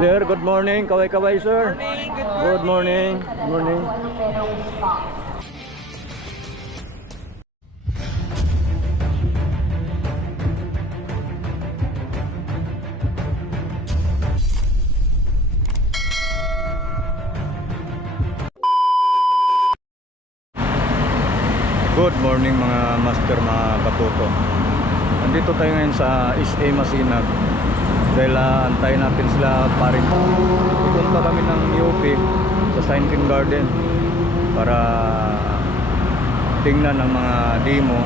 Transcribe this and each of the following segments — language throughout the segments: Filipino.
Sir, good morning. Kaway-kaway, sir. Good morning. Good morning. Good morning mga master, mga katuto. Nandito tayo ngayon sa SA Masinag dahil antayin natin sila parin. Ipunta kami ng UP sa Saint Garden para tingnan ng mga demo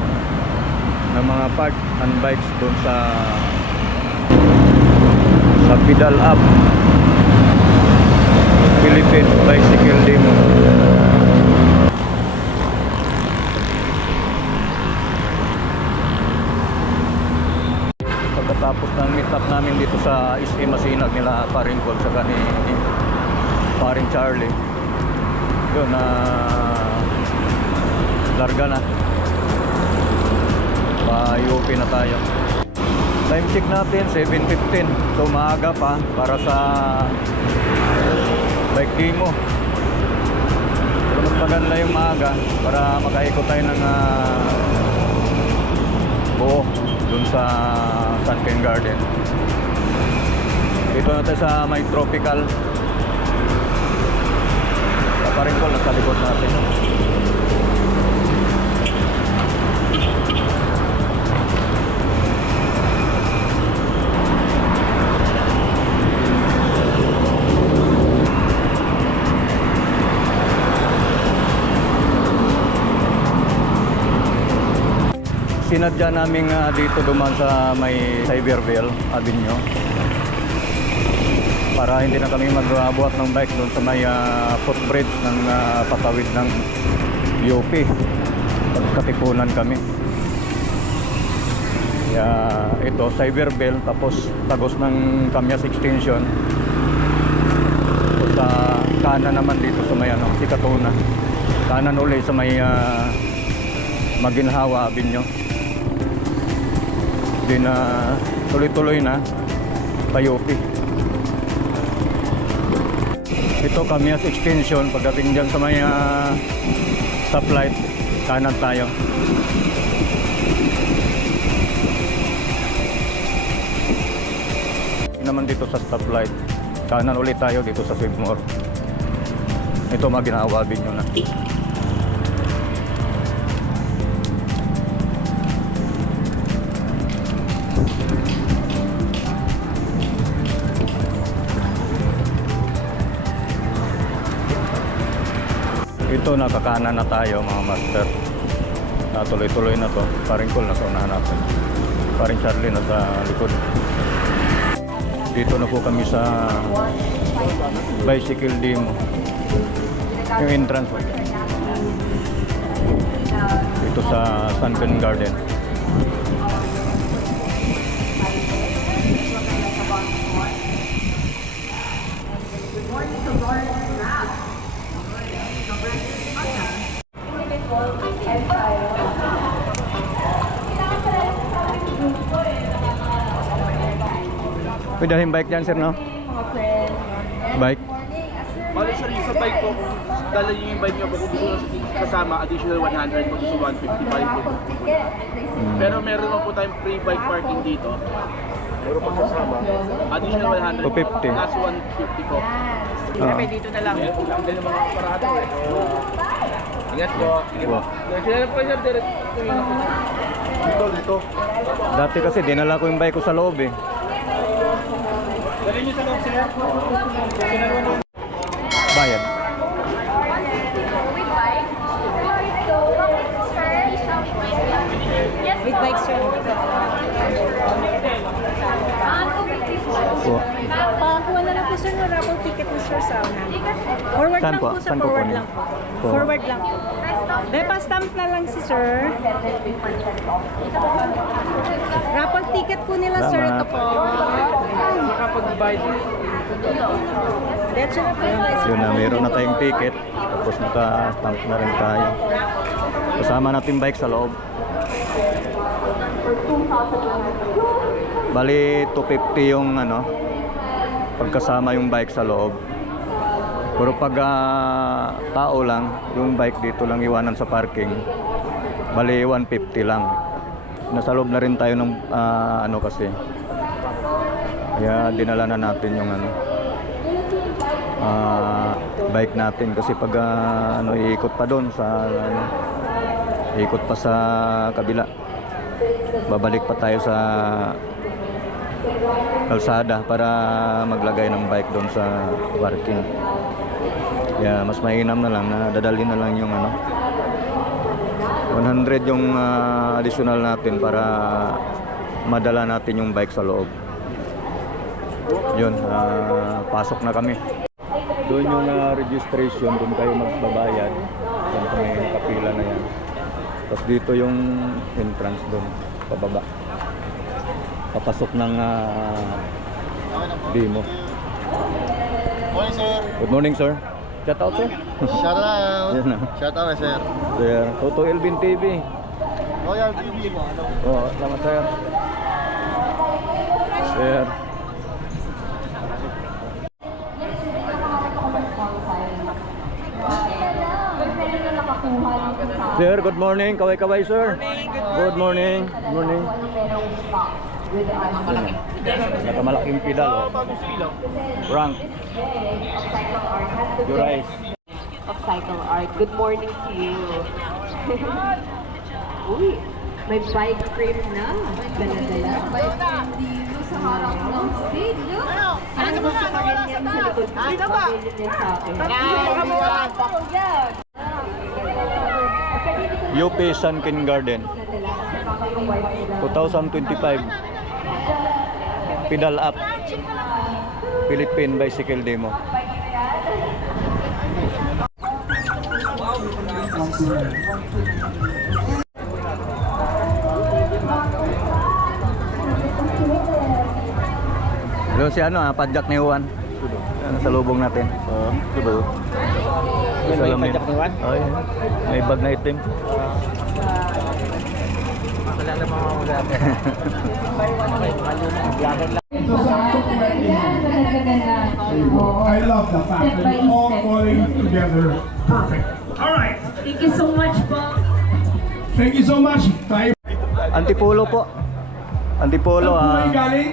ng mga part and bikes doon sa Pedal Up Philippine Bicycle Demo. Tapos ng meet up namin dito sa SA Masinag nila paring Paul sa ni paring Charlie. Yun na larga na. Pa-UP na tayo. Time check natin 7:15. So maaga pa para sa bike demo. Pero mas maganda yung maaga para makaikot tayo ng buo dun sa Sunken Garden. Dito na tayo sa may tropical. Paring Paul nasa likod natin. Sinadya namin dito duman sa may Cyberville Avenue para hindi na kami magbuhat ng bike doon sa may footbridge ng patawid ng UP. Pagkatipunan kami. Ito Cyberville tapos tagos ng Camyas Extension. Tapos sa kanan naman dito sa may Sikatuna. Kanan uli sa may Maginhawa Avenue. Din tuloy-tuloy na pa-UP. Ito Camyas Extension. Pagdating dyan sa may stoplight, kanan tayo. Naman dito sa stoplight, kanan ulit tayo dito sa Sweetmore. Ito Maginhawa Avenue na. Ito nakakanan na tayo mga master. Tuloy-tuloy na to. Paring Paul nasa unahan natin. Paring Charlie nasa likod. Dito na po kami sa bicycle demo. Yung entrance dito sa Sunken Garden. Pwede yung bike dyan, sir, no? Bike. Bali, sir, yung sa bike po, dala nyo yung bike nyo po, kung gusto nyo kasama, additional 100 po, gusto 150 pa rin po. Pero meron lang po tayong free bike parking dito. Meron pa kasama, additional 100 po, 250. plus 150 po. Siyempre, dito na lang. Meron po lang din yung mga parado eh. Ingat po. Sila po, sir, direct dito. Dati kasi dinala ko yung bike ko sa loob eh. Dali nyo sa loob, sir. Bayad. With bike, sir. Pakakuha na lang po, sir, ng raffle ticket ni sir sa unahan. Forward Saan lang po? po, sir. Saan po Forward kunin? lang po. Po. Forward lang po. Depa stamp na lang si sir. Raffle ticket po nila, sir. Ito po. Makapag-bike. Diretso na po. Yun na, meron na tayong ticket. Tapos naka-stamp na rin tayo. Kasama natin bike sa loob. Bali 250 yung pagkasama yung bike sa loob. Pero pag tao lang, yung bike dito lang iwanan sa parking, bali 150 lang. Nasa loob na rin tayo ng ano kasi. Kaya dinala na natin yung ano, bike natin kasi pag ano, iikot pa doon sa ano, ikot pa sa kabila, babalik pa tayo sa kalsada para maglagay ng bike doon sa parking. Kaya mas mainam na lang na dadalhin na lang yung ano, 100 yung additional natin para madala natin yung bike sa loob. Yun, pasok na kami. Doon yung registration, doon kayo magbabayad. Doon kami kapila na yan. Tapos dito yung entrance doon, pababa. Papasok ng demo. Morning, sir. Good morning, sir. Shout out, sir. Shout out. Yan na. Shout out, sir. Sir, Toto Elvin TV. Royal TV mo. Ano? Oh, salamat, sir. Sir. Sir, good morning. Kaway-kaway, sir. Good morning. Good morning. Nakamalaking pedal, oh. Rank. Your eyes. Of Cycle Art. Good morning to you. Uy, may bike frame na. Dala-dala. Bike frame dito sa harap ng stage. Ano ba sa ganyan sa likod? Ano ba? Ganyan sa akin. UP Sun Kindergarten 2025 Pedal Up Philippine Bicycle Demo. Doon si ano, padjak ni Juan. Ano sa lubong natin. Tudo. May padjak ni Juan? Oh, yeah. May bag na itim. Wala na mga wala. I love the fact that it's all falling together perfect. All right. Thank you so much po. Thank you so much. Tayo. Antipolo po. Antipolo. Saan po kayo galing?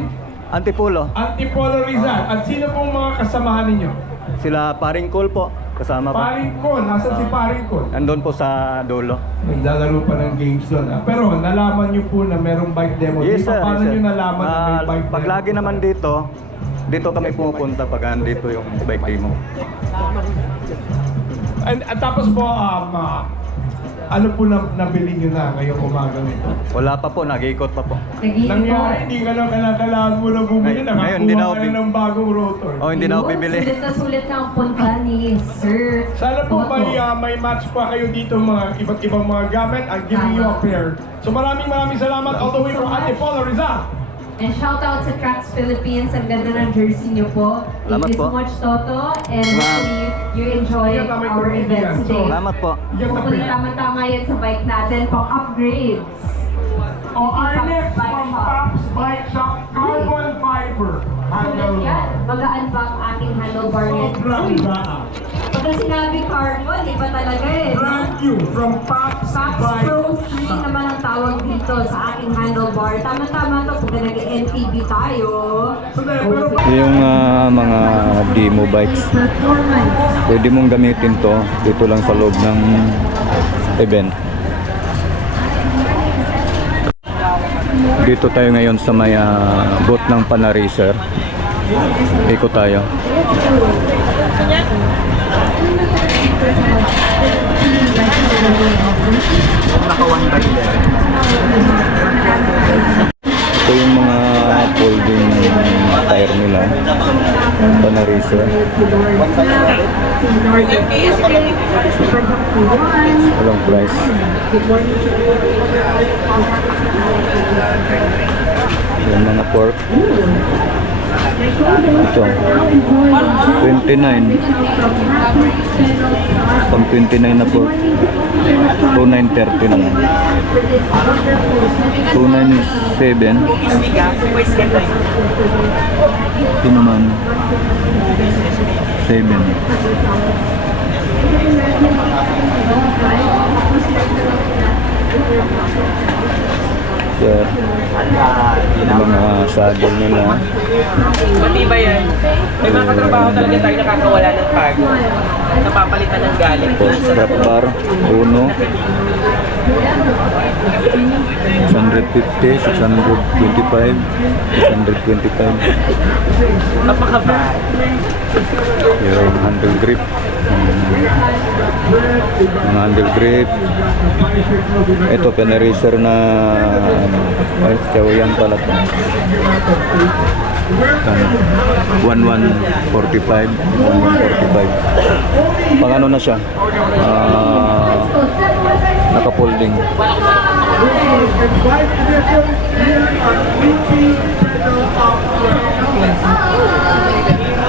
Antipolo. Antipolo Rizal. At sino pong mga kasamahan ninyo? Sila Paring Col po. Kasama pa. Paring Col. Nasaan si Paring Col? Andun po sa dulo. Naglalaro pa ng games doon. Pero nalaman nyo po na merong bike demo. Yes, sir. Paano Yes, sir. nyo nalaman na may bike demo? Pag lagi naman dito, dito kami pumupunta pag andito yung bike demo. At tapos po, ano po na nabili nyo na ngayong umaga nito? Wala pa po, nag-iikot pa po. Nangyari, hindi ka lang kailangan mo na bumili. Ngayon, hindi na ako Nakakuha ka ng bagong rotor. Oh, hindi na ako bibili. Sulit na sulit na ang punta ni Sir. Sana po Toto. may match pa kayo dito mga iba't ibang mga gamit. I'm giving you a pair. So maraming salamat all the way from Antipolo, Rizal. And shout out sa Tracks Philippines. Ang ganda ng jersey niyo po. Salamat Thank you so po. much, Toto. And hopefully you enjoy Yan, may our community event yan. today. Salamat po. Hopefully tama-tama yan sa bike natin pang upgrades. Our next from Pops Bike Shop, carbon fiber. Sulit yan. Magaan ba ang ating handlebar yan? Sobrang gaan. Pagka sinabi carbon, iba talaga eh. Brand new from Pops Pops Bike Pro 3 naman ang tawag dito sa ating handlebar. Tama-tama to pagka nag-NTV tayo. Pero Yung mga demo bikes, Performance. pwede mong gamitin to dito lang sa loob ng event. Dito tayo ngayon sa may booth ng Panaracer. Ikot tayo. Ito yung mga folding tire nila. Panaracer. Walang price. Yung mga pork. Ito. 29. Pang 29 na pork. 2,930 naman. 297. Ito naman. 7. Sir, yung mga saddle nila. Matibay yan. May mga katrabaho talaga tayo nakakawala ng cargo. Napapalitan ng galing. Tapos strap bar, uno. 650, 625, 625. Napakaba. Yung handle grip. Yung handle grip. Ito, peneracer na ay, Choyan pala ito. 1145. 1145. Pang ano na siya? Naka-folding.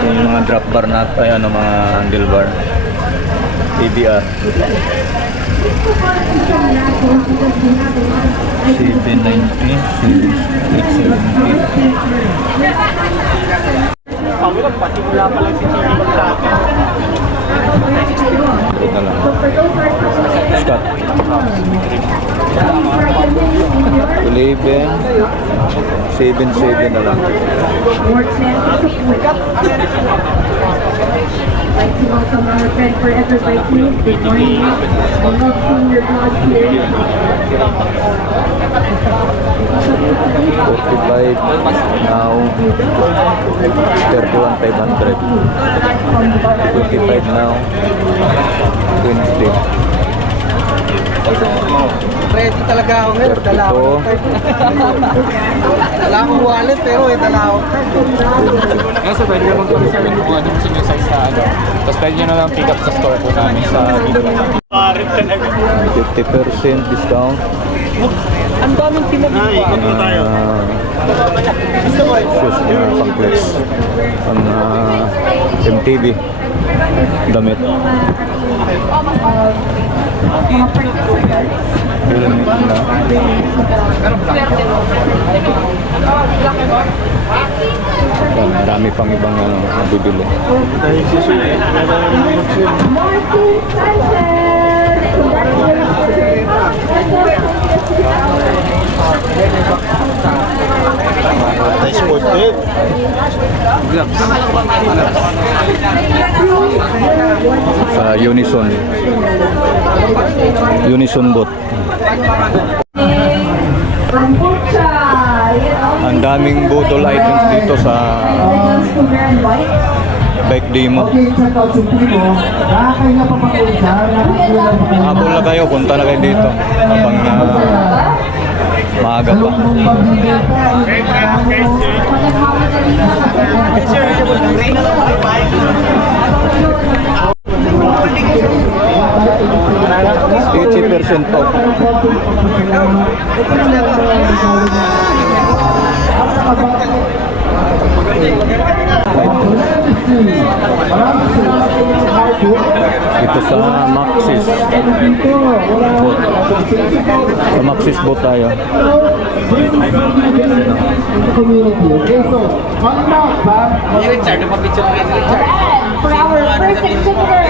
Yung mga drop bar na ay ano, mga handlebar. ABR. 790, 870. Kami lang, pati mula pa lang si Chili magdati. Ito lang. Scott. 11, 7 na lang. Like to welcome our friend Forever Breaking. Good morning. I love seeing your vlog here. 45 now. 31,500. 25 now. 20. Ready talaga ako ngayon. Dala ako. 32. Dala akong wallet pero dala ako. Ngayon sir, pwede naman kami sa kung ano gusto nyo size na ano. Tapos pwede nyo na lang pick up sa store po namin sa video. 50% discount. Ang daming pinag-iwa. Shoes na pang-flex. Pang MTV. Damit. Helmet na. Marami pang ibang nabibili. Nice sport kit. Sa Unison. Unison bot. Ang daming budol items dito sa bike demo. Habol na kayo, punta na kayo dito habang maaga pa. %80 off. Ito sa Maxis boat. Sa Maxis boat tayo. For our first exhibitor,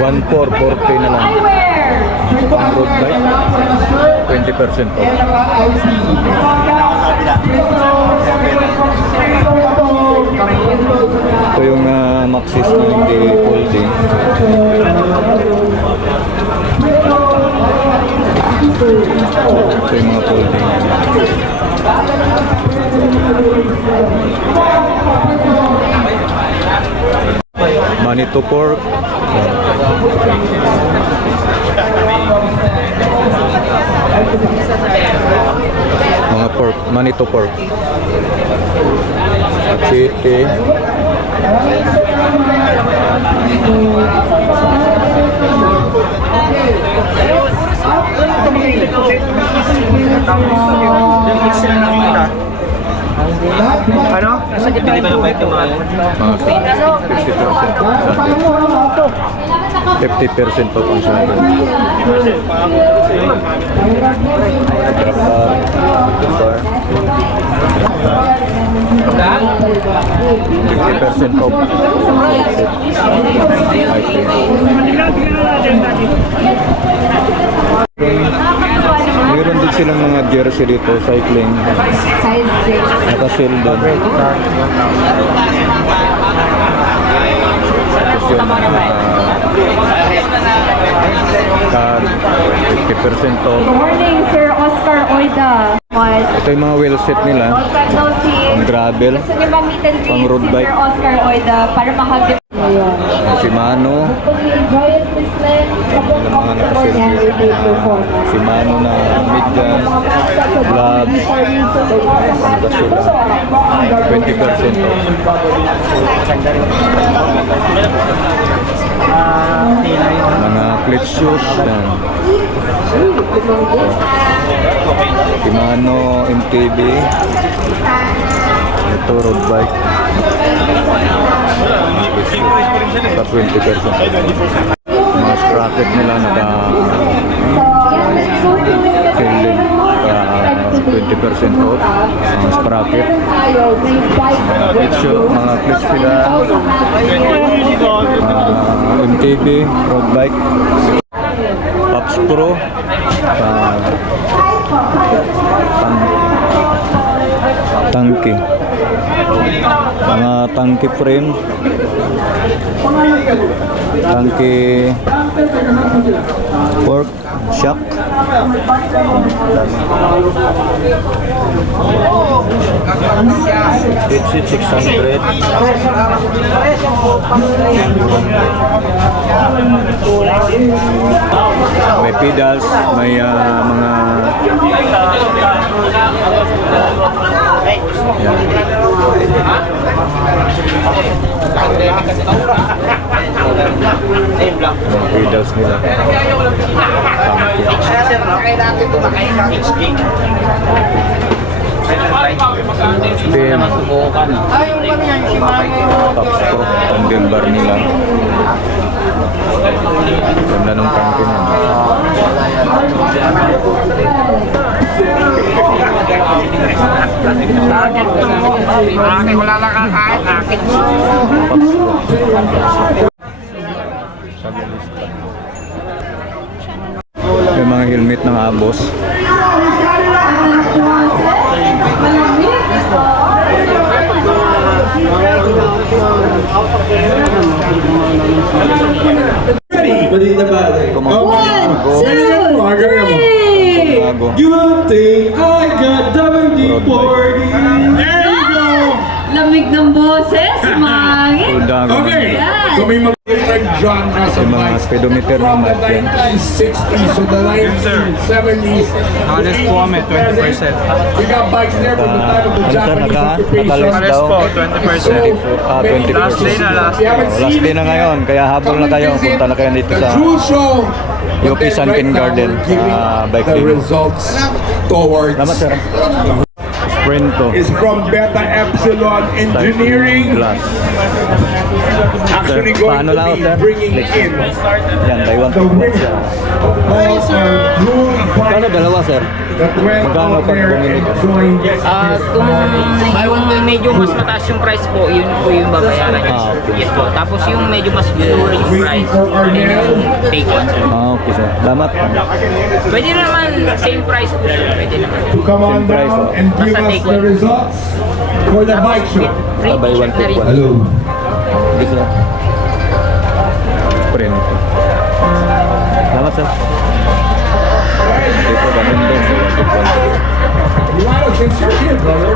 1,440 na lang. Pang road bike, 20% off. Ito yung Maxis na hindi folding. Ito yung mga folding. Manito pork. Mga pork, Manito pork. Achete. Yung mix sila nakita. Ano? Nasa depende ba ng bike yung mga Mga 50% po kung saan. 50% po. Meron din silang mga jersey dito, cycling. Size 6. Naka-sale doon. Tapos yun, card, 50% off. Good morning, Sir Oscar Oida. Ito yung mga wheel set nila. Pang gravel, Gusto niyo ba meet and greet pang road si bike. Sir Oscar Oida para makagip ngayon? Shimano, Enjoy it, Miss Len. yung mga naka-sale dito. Shimano na median, gloves, naka-sale 20% off. Mga clit shoes, yan. Shimano, MTB. Ito, road bike. Sa 20%. Mga sprocket nila naka-sale din. 20% off. Mga sprocket. Mga clips nila. MTB, road bike. Pops Pro. Tangke. Mga tangke frame. Tangke fork, shock. It's 600. May pedals, may mga mga pedals nila. Then, Tops Pro, handlebar nila. Ganda ng tangke niya. wala lang kakain, akin. May mga helmet ng Abos. Bago. Good thing I got WD-40. There you go. Lamig ng boses, mangin. Full dago. Okay, Yan. so may mga different genres of Yung mga bikes speedometer from the naman yan. 1960s to the 1970s. Honest po kami, 20%. We got bikes there from the time of the Ano sir, Japanese occupation. nakalis daw? 20%. 20%. Last day na, last We haven't Last seen day na ngayon, kaya habol na kayo. Punta na kayo dito the sa true show. UP But then Sun King now Garden, we're giving bike the demo. results towards Salamat sir. Sprint to. is from Beta Epsilon Engineering. Glass. Actually Sir, going paano to lang be ako, sir? bringing in Yan, Taiwan. the winner of our blue Kano bike dalawa sir? that went Magkano out pag there bumili and ka? joined Kung medyo mas mataas yung price po, yun po yung babayaran niyo. Ah, okay. Yes po. Tapos yung medyo mas lower yung price, yun yung take one. Okay sir. Salamat. Pwede naman, same price po sir. Pwede naman. to come on Same price, down oh. and give Basta us take the one. results for the bike show. Free Buy one, t-shirt na take rin. one. Hello. Sige sir. Sprint. Salamat sir. Dito ganun din. Milano, since you're here, brother.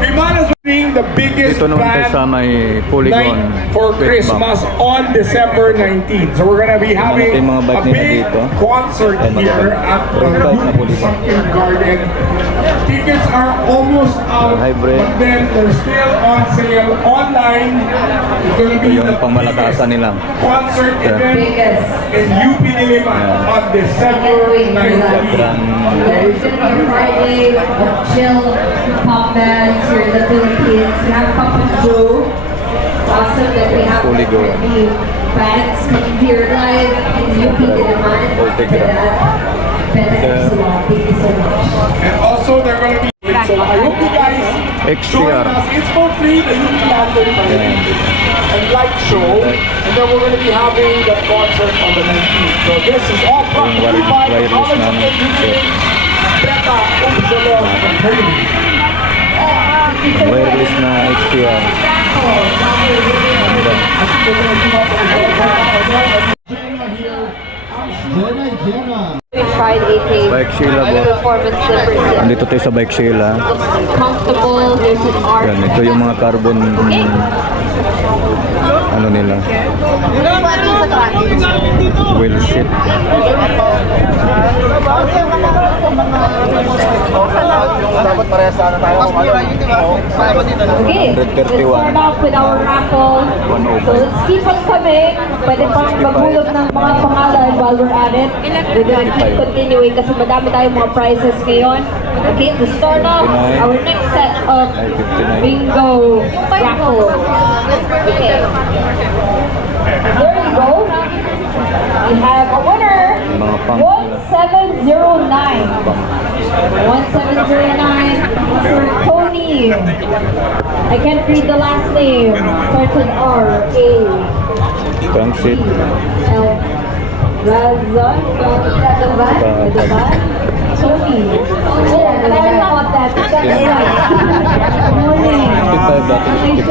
Milano's being the biggest Dito naman tayo sa band may Polygon. night for Pit Bump. Christmas on December 19th. So we're gonna be having yung mga bike a nila big dito. concert Ay, here maganda. at the Road bike na Polygon. Sunken Garden. Tickets are almost out, Hybrid. but then they're still on sale online. It's gonna Ito be yung the pangmalakasan nila. concert Yeah. event Biggest. in UP Diliman on December 19th. Grand There's gonna be a Friday of chill pop bands here in the Philippines. We have Papa Joe. It's awesome that we have Fully go. the bands coming here live in UP Diliman. Autograph. Thank you so much. And also, they're going to be. So I hope you guys join XTR. us. It's for free, the UP Lantern and light show. And then we're going to be having the concert on the 19th. So this is all brought to you by the wireless College of namin. Engineering, Beta Upsilon Academy. Wireless na XTR. Tried AK Bike Sheila po. performance slippers. Andito tayo sa Bike Sheila. Comfortable, there's an art. Yan, ito yung mga carbon ano nila. Wheel sheet. Dapat parehas sana tayo. Okay, let's 131. start off with our raffle. So let's keep on coming. Pwede pang maghulog ng mga pangalan while we're at it. We're gonna keep continuing kasi madami tayong mga prizes ngayon. Okay, to start off, our next set of bingo raffle. Okay. There you go. We have a winner. Mga pang 1709. 1709 for Tony. I can't read the last name. Starts with R A trunk seat. L Razon. Radovan. Tony. Oh, I thought that. That's right. Good morning. 55 dati, 55.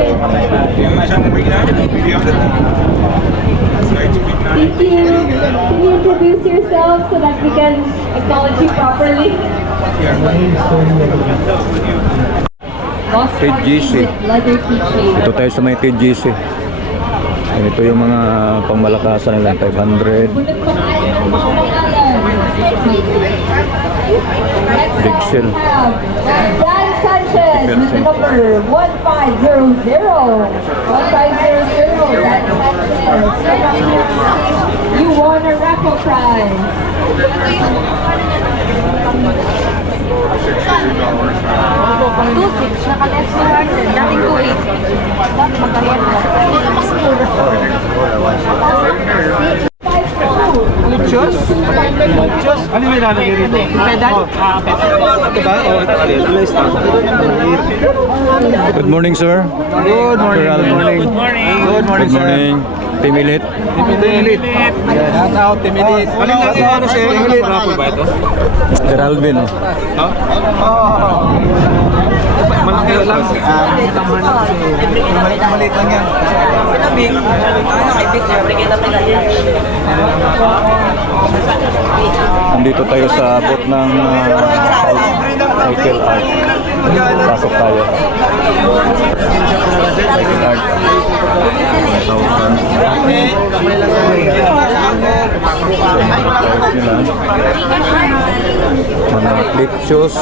Thank you. Can you introduce yourself so that we can acknowledge you properly? TGC. Leather keychain. Ito tayo sa may TGC. Yan, ito yung mga pangmalakasan nila. 500. Bunot pangalan. Big sale. Dan Sanchez with the number 1500. 1500. Dan Sanchez. You won a raffle prize. Toothpick, naka-left sa order. Dating kulit. Dapat magkariyan mo. Mas mura. Ano yung ilalagay rito? Pedal? Ito ba? O, ito alin? Ano yung stock? Good morning, sir. Good morning. Sir Alvin. Good morning. Good morning, Good sir. morning. Team Elite. Timilit. Shout out, Timilit. Alin lang ito? Ano siya? Timilit. Raffle ba ito? Sir Alvin. Ha? Malaki lang. Maliit lang yan. Nandito tayo sa bot ng cycle art. Pasok tayo. Cycle art. 1,000. Mga flip shoes.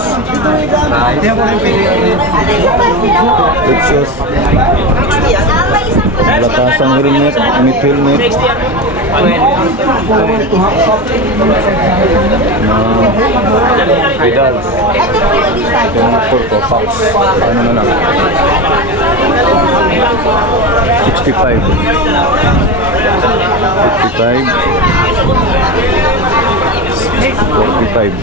Flip shoes. Latasang helmet. Mid helmet. Pedals. Ito yung motor ko, Fox. Ano na lang? 65. 55. 45.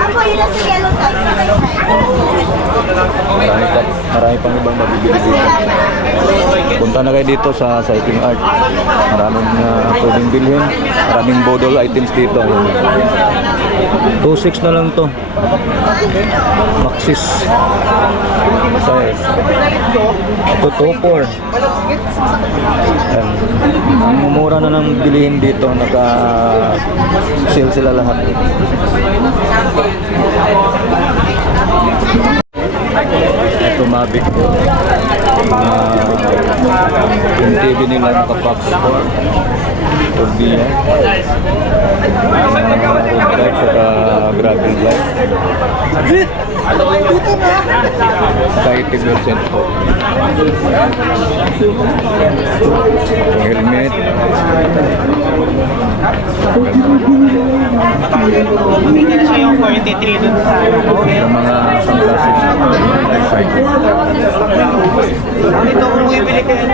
Ako yun ang si Yellow Tag. Marami pang ibang mabibili dito. Punta na kayo dito sa cycling art. Maraming pwedeng bilhin. Maraming bodol items dito. 2.6 na lang to. Maxis. Size. Ito 2.4. Ang mumura na ng bilihin dito. Naka-sale sila lahat. Ito Mavic. Yung TV nila naka-box. Torbiya. saka gravel bike. Sa 80% po. Yung helmet. Yung 43 dun sa Yung mga sunglasses na bike. Dito kung bumibili kayo.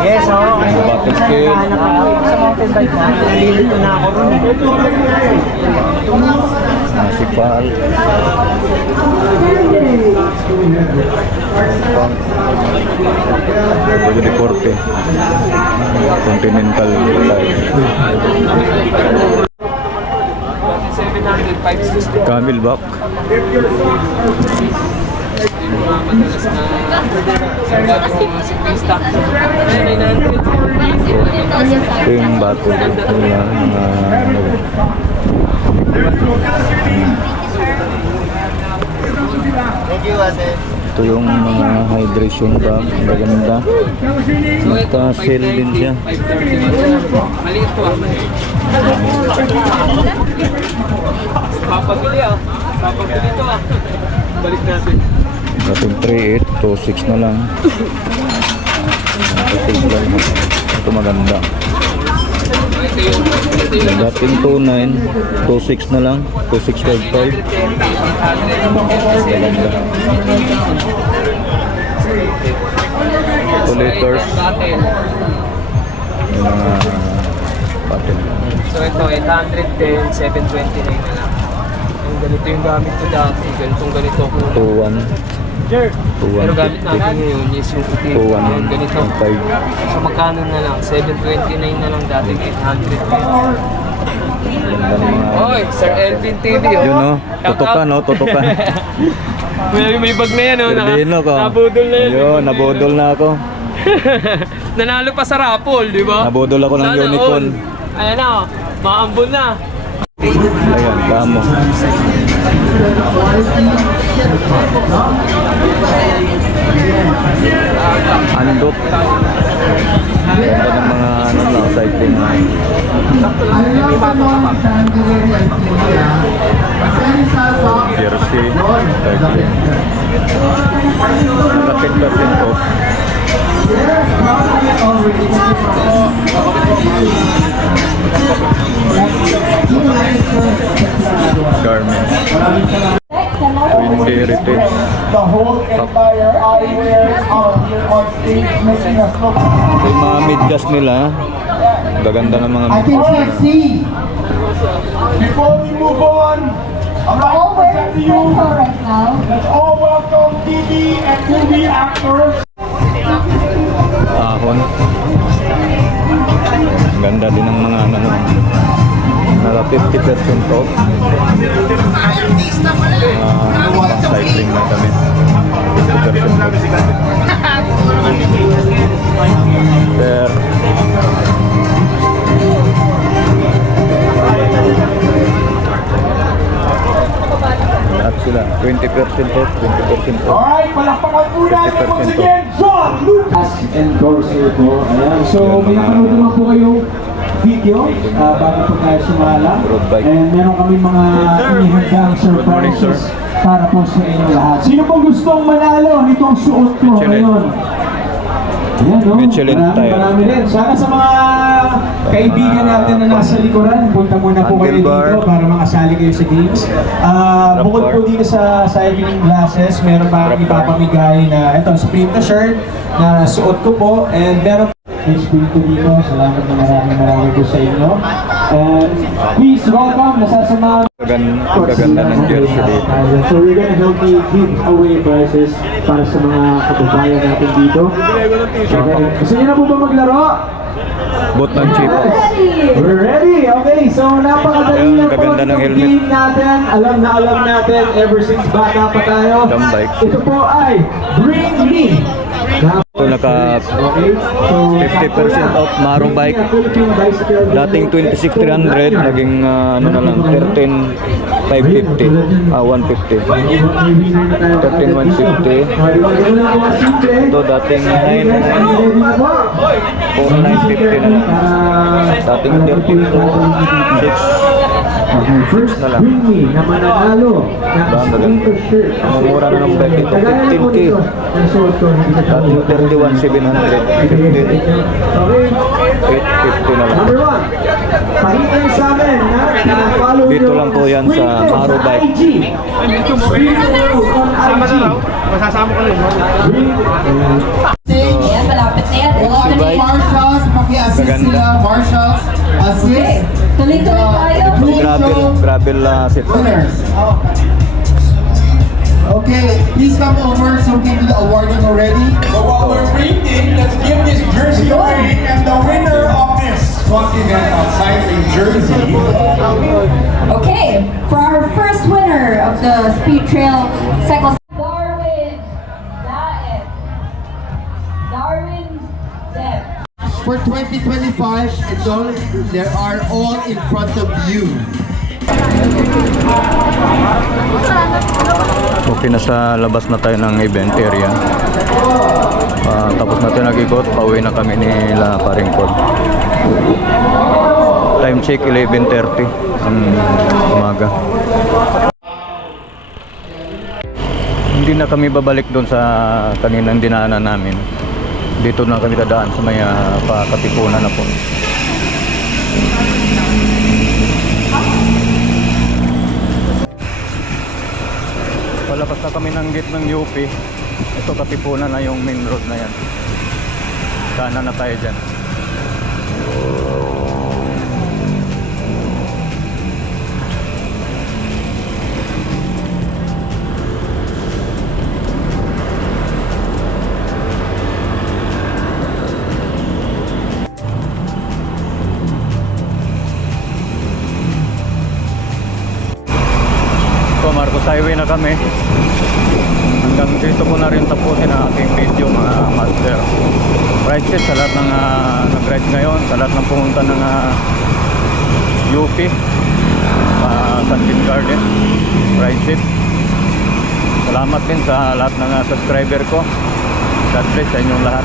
Yes, oo. Yung battle scale. Sa mountain bike na, nalilito na ako ron. Nasipal. Pwede deporte. Continental type. 700, 560. Camelback. Ito yung battle. Ito yung mga hydration bag. Maganda. Naka-sale din siya. Maliit to ah. Papabili ah. Papabili to ah. Balik natin. Dating 3.8 to 6 na lang. Ito maganda. Dating 2.9 to 6 na lang. 2.655. Maganda. Ito letters. Yung mga pattern. So ito, 810, 729 na lang. Yung ganito yung gamit ko dati. Ganito ko. 2.1. Pero gamit natin ngayon is yung puti. 2.1. Ganito. 5. So magkano na lang? 729 na lang dati. 810. Ganda ng mga... Oy, Sir Elvin TV oh. Yun o, tutukan o, tutukan. May bag na yan oh. Sabihin ko. Nabudol na yan. Yun, nabudol na ako. Nanalo pa sa raffle, di ba? Nabudol ako ng Sana unicorn. all. Ayan na oh. Maambon na. Ayan, damo. Andok. Ganda ng mga ano lang, cycling. Jersey, cycling. Naka 10% off. Garment. Twin Heritage. The whole entire eyewear out here on stage making us look. Yung mga mid-gas nila, gaganda ng mga I can see. Before we move on, I'd like to present to you, let's all welcome TV and movie actors. ahon. Ganda din ng mga ano, naka 50% off. Pang cycling na kami. 50% off. Per lahat sila 20% off, 20% off. Alright, palakpakan po natin 50% once off. again, John Lucas. Endorser po. Ayan. So, may napanood naman po kayong video bago po tayo sumala. Road bike. And meron kami mga inihandang surprises para po sa inyo lahat. Sino po gustong manalo nitong suot ko Michelin. ngayon? Ayan, no? Michelin tire. Marami rin. Sana sa mga kaibigan natin na nasa likuran, punta muna po kayo Handlebar. dito para makasali kayo sa games. Bukod po dito sa cycling glasses, meron pa akong ipapamigay na ito, sprint na shirt na suot ko po. And meron po dito. Salamat na marami po sa inyo. And please welcome, nasasama Ang gaganda ng jersey dito. So we're gonna help you give away prizes para sa mga kababayan natin dito. Okay. Gusto niyo na po ba maglaro? Boot ng chip. We're ready! Okay, so napakadali na po Gaganda ng itong helmet. game natin. Alam natin ever since bata pa tayo. Dumb bike. Ito po ay Bring Me Ito naka 50% off Maro bike. Dating 26,300 naging ano na lang 13,550. 150. 13,150. Ito dating 4,950 na lang. Dating 13,600. First na lang. bring me na mananalo Banda ng lang. Sprinter shirt. Ang mura na ng bike ito, 15K. Dating 31,700. 850 na lang. Number 1, pakita sa amin na follow Dito lang po yan sa Maro Bike. Masasama ko rin. Ayan, malapit na yan. Si bike. Marshals, maki-assist Maganda. sila. Marshals, assist. Tuloy-tuloy tayo. Gravel set. Winners. Okay, please come over so we can do the awarding already. But while we're waiting, let's give this jersey away, and the winner of this continental cycling jersey. Okay, for our first winner of the Speed Trail Cycle, Darwin Daet. Darwin Daet. For 2025, it's all, they are all in front of you. Okay, nasa labas na tayo ng event area. Tapos natin nag-ikot, pauwi na kami nila Paringkod. Time check 11:30 ng umaga. Hindi na kami babalik doon sa kaninang dinaanan namin. Dito na kami dadaan sa may Katipunan na po. Palabas na kami ng gate ng UP. Ito Katipunan na yung main road na yan. Kanan na tayo dyan. Marcos Highway na kami. Hanggang dito ko na rin tapusin ang aking video mga master. Ride set sa lahat ng nag-ride ngayon, sa lahat ng pumunta ng UP, Sunbeam Garden, ride set. Salamat din sa lahat ng subscriber ko. God bless sa inyong lahat.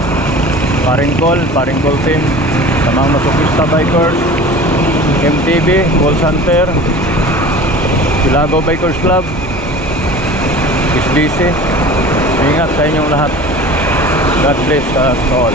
Paringkol team, sa mga masukista bikers, MTV, Call Center, Silago Bikers Club, SBC. Ingat sa inyong lahat. God bless us all.